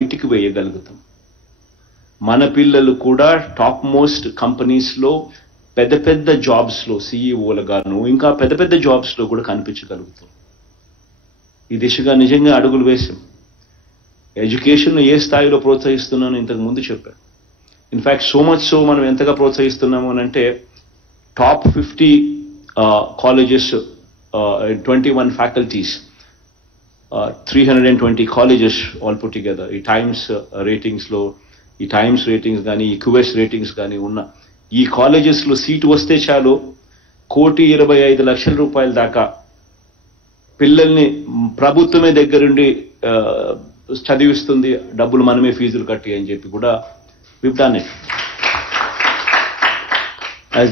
బయటికి వేయగలుగుతాం. మన పిల్లలు కూడా టాప్ మోస్ట్ కంపెనీస్లో పెద్ద పెద్ద జాబ్స్లో సీఈఓలుగాను ఇంకా పెద్ద పెద్ద జాబ్స్లో కూడా కనిపించగలుగుతాం. ఈ దిశగా నిజంగా అడుగులు వేశాం. ఎడ్యుకేషన్ ఏ స్థాయిలో ప్రోత్సహిస్తున్నానో ఇంతకు ముందు చెప్పాను. ఇన్ఫ్యాక్ట్ సో మచ్ సో మనం ఎంతగా ప్రోత్సహిస్తున్నాము అని అంటే top 50 colleges, 21 faculties, 320 colleges all put together ఈ టైమ్స్ రేటింగ్స్లో, ఈ టైమ్స్ రేటింగ్స్ కానీ ఈ క్యూఎస్ రేటింగ్స్ కానీ ఉన్న ఈ కాలేజెస్లో సీటు వస్తే చాలు 1,25,00,000 రూపాయల దాకా పిల్లల్ని ప్రభుత్వమే దగ్గరుండి చదివిస్తుంది, డబ్బులు మనమే ఫీజులు కట్టి అని చెప్పి కూడా విప్డానే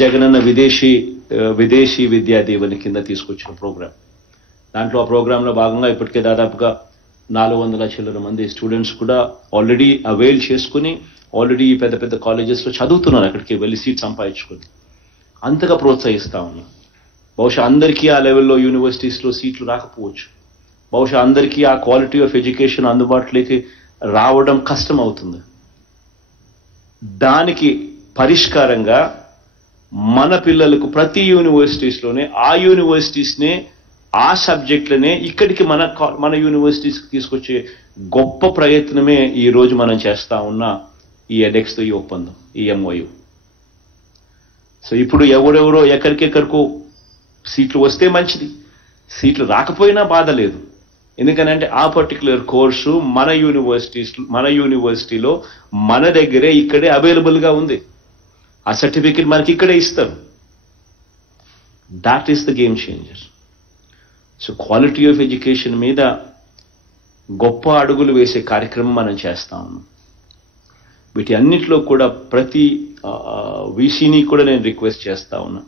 జగనన్న విదేశీ విద్యా దీవెన కింద తీసుకొచ్చిన ప్రోగ్రామ్. దాంట్లో ఆ ప్రోగ్రాంలో భాగంగా ఇప్పటికే దాదాపుగా 400 చిల్లర మంది స్టూడెంట్స్ కూడా ఆల్రెడీ అవైల్ చేసుకుని ఆల్రెడీ పెద్ద పెద్ద కాలేజెస్లో చదువుతున్నారు, అక్కడికి వెళ్ళి సీట్ సంపాదించుకుని. అంతగా ప్రోత్సహిస్తా ఉన్నాం. బహుశా అందరికీ ఆ లెవెల్లో యూనివర్సిటీస్లో సీట్లు రాకపోవచ్చు, బహుశా అందరికీ ఆ క్వాలిటీ ఆఫ్ ఎడ్యుకేషన్ అందుబాటులోకి రావడం కష్టం అవుతుంది. దానికి పరిష్కారంగా మన పిల్లలకు ప్రతి యూనివర్సిటీస్లోనే ఆ యూనివర్సిటీస్నే ఆ సబ్జెక్టులనే ఇక్కడికి మన యూనివర్సిటీస్కి తీసుకొచ్చే గొప్ప ప్రయత్నమే ఈ రోజు మనం చేస్తా ఉన్న ఈ ఎడెక్స్తో ఈ ఒప్పందం, ఈ ఎంఓయు. సో ఇప్పుడు ఎవరెవరో ఎక్కడికెక్కడికో సీట్లు వస్తే మంచిది, సీట్లు రాకపోయినా బాధ లేదు. ఎందుకనంటే ఆ పర్టికులర్ కోర్సు మన యూనివర్సిటీలో మన దగ్గరే ఇక్కడే అవైలబుల్గా ఉంది. ఆ సర్టిఫికెట్ మనకి ఇక్కడే ఇస్తారు. That is the game changer. So quality of education మీద గొప్ప అడుగులు వేసే కార్యక్రమం మనం చేస్తా ఉన్నాం. వీటి అన్నిటిలో కూడా ప్రతి వీసీని కూడా నేను రిక్వెస్ట్ చేస్తా ఉన్నా,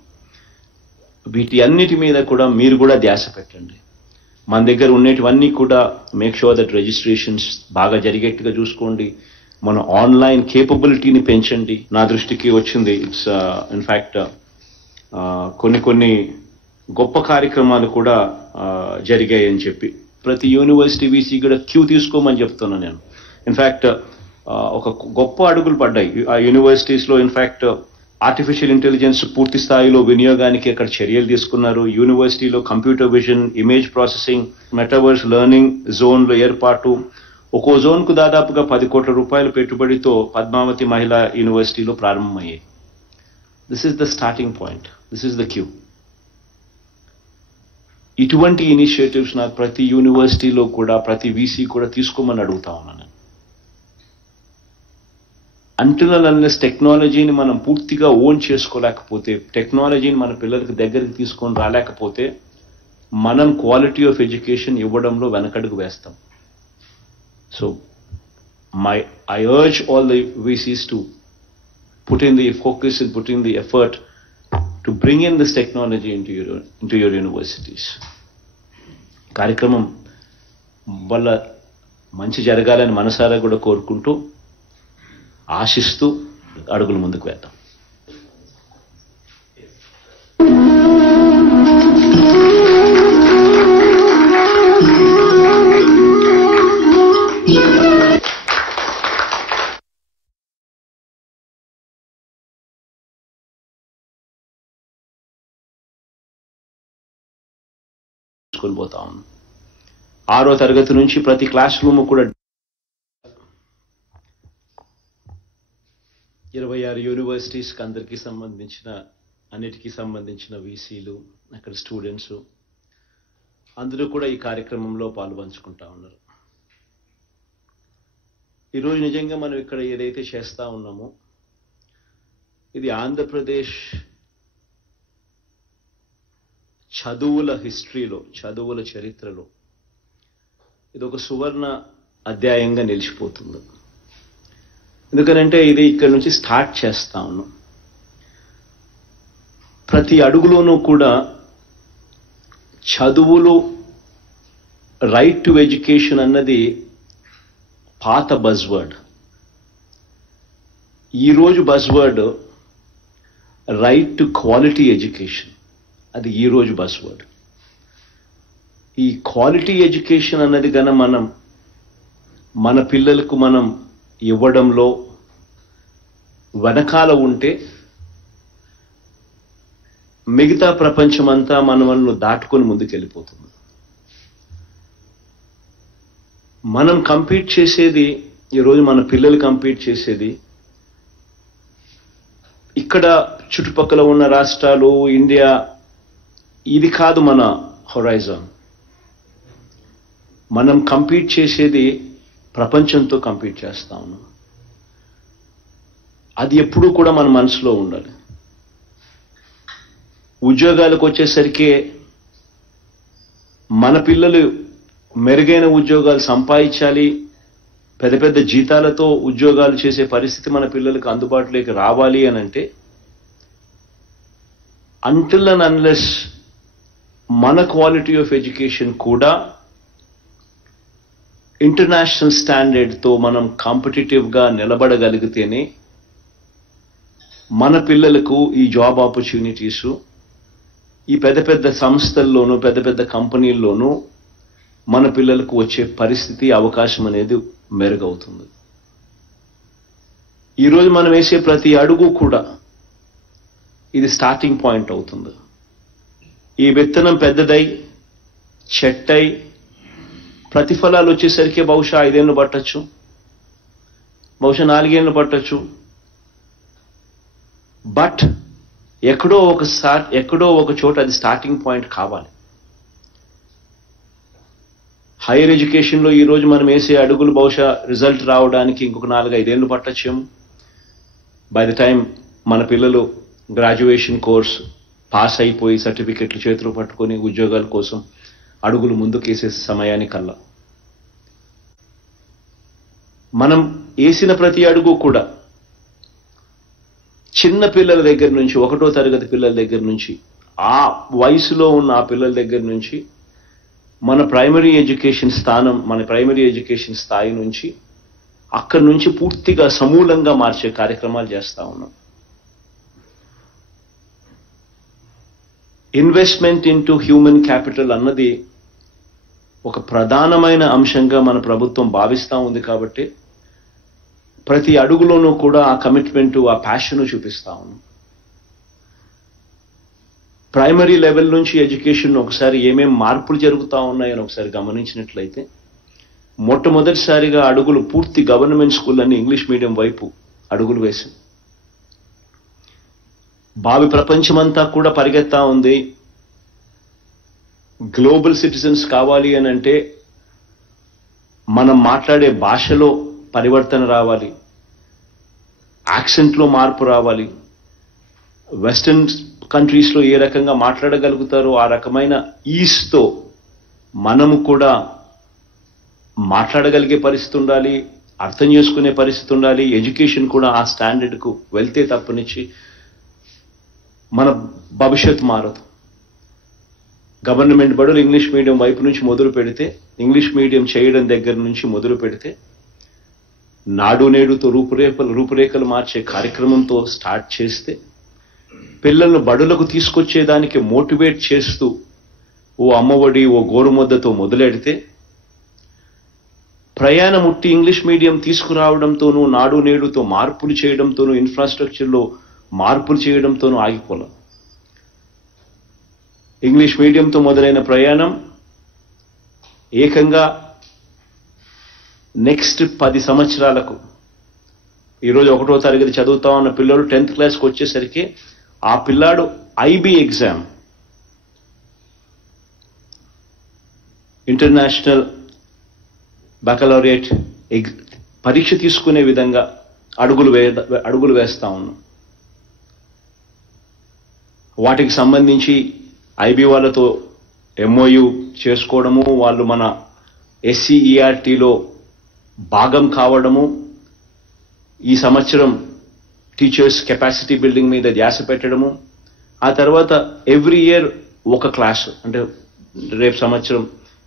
వీటి అన్నిటి మీద కూడా మీరు కూడా ధ్యాస పెట్టండి. మన దగ్గర ఉండేటివన్నీ కూడా మేక్ షూర్ దట్ రిజిస్ట్రేషన్స్ బాగా జరిగేట్టుగా చూసుకోండి. మన ఆన్లైన్ కేపబిలిటీని పెంచండి. నా దృష్టికి వచ్చింది ఇట్స్ ఇన్ఫ్యాక్ట్ కొన్ని గొప్ప కార్యక్రమాలు కూడా జరిగాయి అని చెప్పి ప్రతి యూనివర్సిటీ వీసీ కూడా క్యూ తీసుకోమని చెప్తున్నాను నేను. ఇన్ఫ్యాక్ట్ ఒక గొప్ప అడుగులు పడ్డాయి ఆ యూనివర్సిటీస్లో. ఇన్ఫ్యాక్ట్ ఆర్టిఫిషియల్ ఇంటెలిజెన్స్ పూర్తి స్థాయిలో వినియోగానికి అక్కడ చర్యలు తీసుకున్నారు. యూనివర్సిటీలో computer vision, image processing, metaverse learning జోన్ల ఏర్పాటు. ఒక్కో జోన్కు దాదాపుగా 10 కోట్ల రూపాయల పెట్టుబడితో పద్మావతి మహిళా యూనివర్సిటీలో ప్రారంభమయ్యాయి. This is the starting point, this is the cue. ఇటువంటి ఇనిషియేటివ్స్ నాకు ప్రతి యూనివర్సిటీలో కూడా ప్రతి వీసీ కూడా తీసుకోమని అడుగుతా ఉన్నాను. అంటున్నల్ అన్లెస్ టెక్నాలజీని మనం పూర్తిగా ఓన్ చేసుకోలేకపోతే, టెక్నాలజీని మన పిల్లలకి దగ్గరికి తీసుకొని రాలేకపోతే మనం క్వాలిటీ ఆఫ్ ఎడ్యుకేషన్ ఇవ్వడంలో వెనకడుగు వేస్తాం. So I urge all the VCs to put in the focus and put in the effort to bring in this technology into your universities. కార్యక్రమం వల్ల మంచి జరగాలని మనసారా కూడా కోరుకుంటూ ఆశిస్తూ అడుగులు ముందుకు వేద్దాం. పోతా ఉన్నాం. 6వ తరగతి నుంచి ప్రతి క్లాస్ రూమ్ కూడా 26 యూనివర్సిటీస్కి అన్నిటికీ సంబంధించిన వీసీలు, అక్కడ స్టూడెంట్స్ అందరూ కూడా ఈ కార్యక్రమంలో పాల్పంచుకుంటా ఉన్నారు. ఈరోజు నిజంగా మనం ఇక్కడ ఏదైతే చేస్తా ఉన్నామో ఇది ఆంధ్రప్రదేశ్ చదువుల హిస్టరీలో, చదువుల చరిత్రలో ఇది ఒక సువర్ణ అధ్యాయంగా నిలిచిపోతుంది. ఎందుకనంటే ఇది ఇక్కడ నుంచి స్టార్ట్ చేస్తా ఉన్నాం. ప్రతి అడుగులోనూ కూడా చదువులో రైట్ టు ఎడ్యుకేషన్ అన్నది పాత బజ్వర్డ్. ఈరోజు buzzword right to quality education, అది ఈరోజు బజ్వర్డ్. ఈ క్వాలిటీ ఎడ్యుకేషన్ అన్నది కన్నా మనం మన పిల్లలకు మనం ఇవ్వడంలో వెనకాల ఉంటే మిగతా ప్రపంచమంతా మనల్ని దాటుకొని ముందుకెళ్ళిపోతుంది. మనం కంపీట్ చేసేది, ఈరోజు మన పిల్లలు కంపీట్ చేసేది ఇక్కడ చుట్టుపక్కల ఉన్న రాష్ట్రాలు, ఇండియా, ఇది కాదు మన హొరైజన్. మనం కంపీట్ చేసేది ప్రపంచంతో కంపీట్ చేస్తా ఉన్నాం. అది ఎప్పుడూ కూడా మన మనసులో ఉండాలి. ఉద్యోగాలకు వచ్చేసరికి మన పిల్లలు మెరుగైన ఉద్యోగాలు సంపాదించాలి, పెద్ద పెద్ద జీతాలతో ఉద్యోగాలు చేసే పరిస్థితి మన పిల్లలకు అందుబాటులోకి రావాలి అని అంటే, అంటిల్ అండ్ అన్లెస్ మన క్వాలిటీ ఆఫ్ ఎడ్యుకేషన్ కూడా ఇంటర్నేషనల్ స్టాండర్డ్తో మనం కాంపిటేటివ్గా నిలబడగలిగితేనే మన పిల్లలకు ఈ జాబ్ ఆపర్చునిటీసు ఈ పెద్ద పెద్ద సంస్థల్లోనూ పెద్ద పెద్ద కంపెనీల్లోనూ మన పిల్లలకు వచ్చే పరిస్థితి, అవకాశం అనేది మెరుగవుతుంది. ఈరోజు మనం వేసే ప్రతి అడుగు కూడా ఇది స్టార్టింగ్ పాయింట్ అవుతుంది. ఈ విత్తనం పెద్దదై చెట్టై ప్రతిఫలాలు వచ్చేసరికి బహుశా 5 ఏళ్ళు పట్టచ్చు, బహుశా 4 ఏళ్ళు పట్టచ్చు. బట్ ఎక్కడో ఒక చోట అది స్టార్టింగ్ పాయింట్ కావాలి. హైయర్ ఎడ్యుకేషన్లో ఈరోజు మనం వేసే అడుగులు బహుశా రిజల్ట్ రావడానికి ఇంకొక 4-5 ఏళ్ళు పట్టచ్చేమో. బై ద టైం మన పిల్లలు గ్రాడ్యుయేషన్ కోర్స్ పాస్ అయిపోయి సర్టిఫికెట్లు చేతులు పట్టుకొని ఉద్యోగాల కోసం అడుగులు ముందుకేసే సమయానికల్లా మనం వేసిన ప్రతి అడుగు కూడా చిన్న పిల్లల దగ్గర నుంచి, 1వ తరగతి పిల్లల దగ్గర నుంచి, ఆ వయసులో ఉన్న ఆ పిల్లల దగ్గర నుంచి మన ప్రైమరీ ఎడ్యుకేషన్ స్థాయి నుంచి అక్కడి నుంచి పూర్తిగా సమూలంగా మార్చే కార్యక్రమాలు చేస్తా ఉన్నాం. ఇన్వెస్ట్మెంట్ ఇంటూ హ్యూమన్ క్యాపిటల్ అన్నది ఒక ప్రధానమైన అంశంగా మన ప్రభుత్వం భావిస్తూ ఉంది. కాబట్టి ప్రతి అడుగులోనూ కూడా ఆ కమిట్మెంటు, ఆ ప్యాషను చూపిస్తా ఉన్నాం. ప్రైమరీ లెవెల్ నుంచి ఎడ్యుకేషన్ ఒకసారి ఏమేం మార్పులు జరుగుతూ ఉన్నాయని ఒకసారి గమనించినట్లయితే, మొట్టమొదటిసారిగా అడుగులు పూర్తి గవర్నమెంట్ స్కూళ్ళన్నీ ఇంగ్లీష్ మీడియం వైపు అడుగులు వేశాం. భావి ప్రపంచమంతా కూడా పరిగెత్తా ఉంది. గ్లోబల్ సిటిజన్స్ కావాలి అని అంటే మనం మాట్లాడే భాషలో పరివర్తన రావాలి, యాక్సెంట్లో మార్పు రావాలి. వెస్టర్న్ కంట్రీస్లో ఏ రకంగా మాట్లాడగలుగుతారో ఆ రకమైన ఈస్తో మనము కూడా మాట్లాడగలిగే పరిస్థితి ఉండాలి, అర్థం చేసుకునే పరిస్థితి ఉండాలి. ఎడ్యుకేషన్ కూడా ఆ స్టాండర్డ్కు వెళ్తే తప్పనిచ్చి మన భవిష్యత్తు మారదు. గవర్నమెంట్ బడులు ఇంగ్లీష్ మీడియం వైపు నుంచి మొదలు పెడితే, ఇంగ్లీష్ మీడియం చేయడం దగ్గర నుంచి మొదలు పెడితే, నాడు నేడుతో రూపురేఖలు మార్చే కార్యక్రమంతో స్టార్ట్ చేస్తే, పిల్లలను బడులకు తీసుకొచ్చేదానికి మోటివేట్ చేస్తూ ఓ అమ్మఒడి, ఓ గోరుముద్దతో మొదలెడితే, ప్రయాణం ఉట్టి ఇంగ్లీష్ మీడియం తీసుకురావడంతోనూ, నాడు నేడుతో మార్పులు చేయడంతోనూ, ఇన్ఫ్రాస్ట్రక్చర్లో మార్పులు చేయడంతోనూ ఆగిపోలే. ఇంగ్లీష్ మీడియంతో మొదలైన ప్రయాణం ఏకంగా నెక్స్ట్ 10 సంవత్సరాలకు, ఈరోజు 1వ తరగతి చదువుతా ఉన్న పిల్లలు 10th క్లాస్కి వచ్చేసరికి ఆ పిల్లాడు ఐబీ ఎగ్జామ్, ఇంటర్నేషనల్ బ్యాకలౌరియట్ పరీక్ష తీసుకునే విధంగా అడుగులు వేస్తా ఉన్నాం. వాటికి సంబంధించి ఐబీ వాళ్ళతో ఎంఓయు చేసుకోవడము, వాళ్ళు మన SCERTలో భాగం కావడము, ఈ సంవత్సరం టీచర్స్ కెపాసిటీ బిల్డింగ్ మీద ధ్యాస పెట్టడము, ఆ తర్వాత ఎవ్రీ ఇయర్ ఒక క్లాస్, అంటే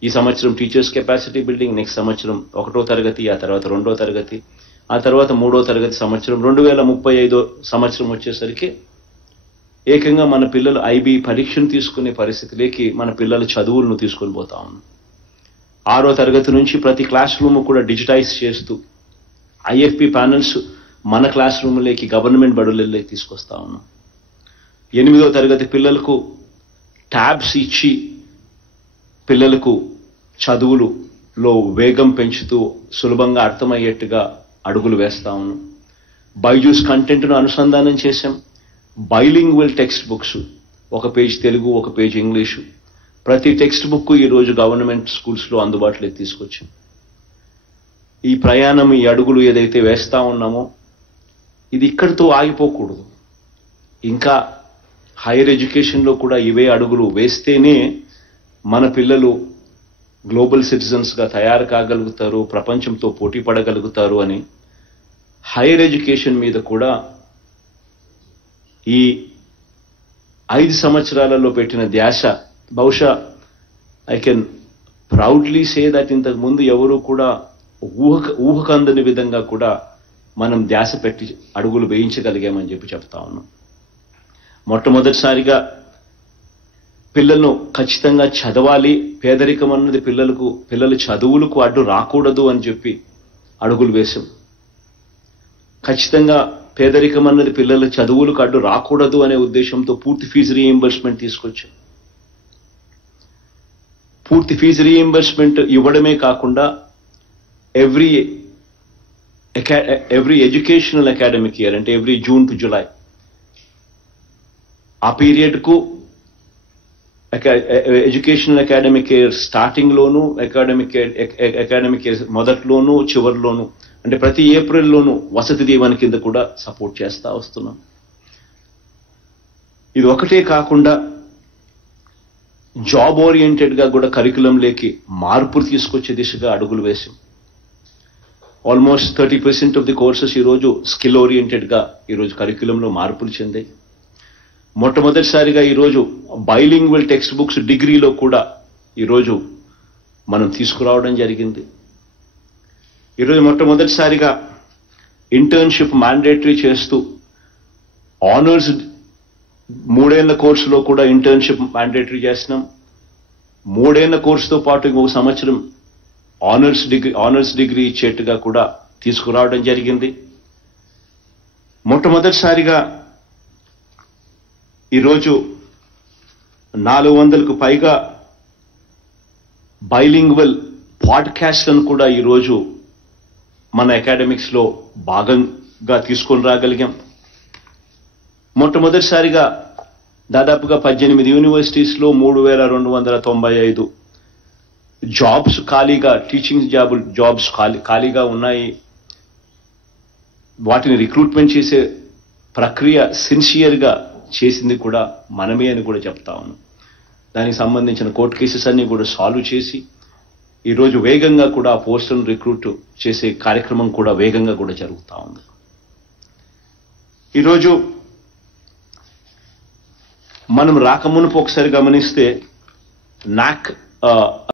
ఈ సంవత్సరం టీచర్స్ కెపాసిటీ బిల్డింగ్, నెక్స్ట్ సంవత్సరం 1వ తరగతి, ఆ తర్వాత 2వ తరగతి, ఆ తర్వాత 3వ తరగతి సంవత్సరం, 2035 సంవత్సరం వచ్చేసరికి ఏకంగా మన పిల్లలు ఐబీ పరీక్షను తీసుకునే పరిస్థితిలోకి మన పిల్లల చదువులను తీసుకొని పోతా ఉన్నాం. 6వ తరగతి నుంచి ప్రతి క్లాస్ రూమ్ కూడా డిజిటైజ్ చేస్తూ ఐఎఫ్పి ప్యానల్స్ మన క్లాస్ రూమ్లోకి గవర్నమెంట్ బడులలోకి తీసుకొస్తా ఉన్నాం. 8వ తరగతి పిల్లలకు ట్యాబ్స్ ఇచ్చి పిల్లలకు చదువులలో వేగం పెంచుతూ సులభంగా అర్థమయ్యేట్టుగా అడుగులు వేస్తా ఉన్నాం. బైజూస్ కంటెంట్ను అనుసంధానం చేశాం. బైలింగ్వల్ టెక్స్ట్ బుక్స్, ఒక పేజ్ తెలుగు, ఒక పేజ్ ఇంగ్లీషు, ప్రతి టెక్స్ట్ బుక్ ఈరోజు గవర్నమెంట్ స్కూల్స్లో అందుబాటులోకి తీసుకొచ్చాం. ఈ ప్రయాణం, ఈ అడుగులు ఏదైతే వేస్తా ఉన్నామో ఇది ఇక్కడితో ఆగిపోకూడదు. ఇంకా హైయర్ ఎడ్యుకేషన్లో కూడా ఇవే అడుగులు వేస్తేనే మన పిల్లలు గ్లోబల్ సిటిజన్స్గా తయారు కాగలుగుతారు, ప్రపంచంతో పోటీ పడగలుగుతారు అని హైయర్ ఎడ్యుకేషన్ మీద కూడా ఈ 5 సంవత్సరాలలో పెట్టిన ధ్యాస బహుశా I can proudly say that ఇంతకు ముందు ఎవరు కూడా ఊహకందని విధంగా కూడా మనం ధ్యాస పెట్టి అడుగులు వేయించగలిగామని చెప్పి చెప్తా ఉన్నాం. మొట్టమొదటిసారిగా పిల్లలను ఖచ్చితంగా చదవాలి, పేదరికం అన్నది పిల్లల చదువులకు అడ్డు రాకూడదు అని చెప్పి అడుగులు వేశాం. ఖచ్చితంగా పేదరికం అన్నది పిల్లల చదువులకు అడ్డు రాకూడదు అనే ఉద్దేశంతో పూర్తి ఫీజు రీయింబర్స్మెంట్ తీసుకొచ్చాం. పూర్తి ఫీజు రీయింబర్స్మెంట్ ఇవ్వడమే కాకుండా ఎవ్రీ ఎడ్యుకేషనల్ అకాడమిక్ ఇయర్, అంటే ఎవ్రీ జూన్ టు జులై, ఆ పీరియడ్కు ఎడ్యుకేషనల్ అకాడమిక్ ఇయర్ స్టార్టింగ్లోను, అకాడమిక్ ఇయర్ మొదట్లోను, చివరిలోను, అంటే ప్రతి ఏప్రిల్లోనూ వసతి దీవెన కింద కూడా సపోర్ట్ చేస్తా వస్తున్నాం. ఇది ఒకటే కాకుండా జాబ్ ఓరియంటెడ్గా కూడా కరికులంలోకి మార్పులు తీసుకొచ్చే దిశగా అడుగులు వేసాం. ఆల్మోస్ట్ 30% ఆఫ్ ది కోర్సెస్ ఈరోజు స్కిల్ ఓరియంటెడ్గా ఈరోజు కరికులంలో మార్పులు చెందాయి. మొట్టమొదటిసారిగా ఈరోజు బైలింగ్వల్ టెక్స్ట్ బుక్స్ డిగ్రీలో కూడా ఈరోజు మనం తీసుకురావడం జరిగింది. ఈరోజు మొట్టమొదటిసారిగా ఇంటర్న్షిప్ మ్యాండేటరీ చేస్తూ ఆనర్స్ 3 ఏళ్ల కోర్సులో కూడా ఇంటర్న్షిప్ మ్యాండేటరీ చేస్తున్నాం. 3 ఏళ్ల కోర్సుతో పాటు ఇంకొక సంవత్సరం ఆనర్స్ డిగ్రీ ఇచ్చేట్టుగా కూడా తీసుకురావడం జరిగింది. మొట్టమొదటిసారిగా ఈరోజు 400కు పైగా బైలింగ్వల్ పాడ్కాస్ట్లను కూడా ఈరోజు మన అకాడమిక్స్లో భాగంగా తీసుకొని రాగలిగాం. మొట్టమొదటిసారిగా దాదాపుగా 18 యూనివర్సిటీస్లో 3295 జాబ్స్ ఖాళీగా, టీచింగ్ జాబ్స్ ఖాళీగా ఉన్నాయి. వాటిని రిక్రూట్మెంట్ చేసే ప్రక్రియ సిన్సియర్గా చేసింది కూడా మనమే అని కూడా చెప్తా ఉన్నాం. దానికి సంబంధించిన కోర్టు కేసెస్ అన్ని కూడా సాల్వ్ చేసి ఈరోజు వేగంగా కూడా ఆ పోస్టులను రిక్రూట్ చేసే కార్యక్రమం కూడా వేగంగా కూడా జరుగుతూ ఉంది. ఈరోజు మనం రాకమునుపు ఒకసారి గమనిస్తే నాక్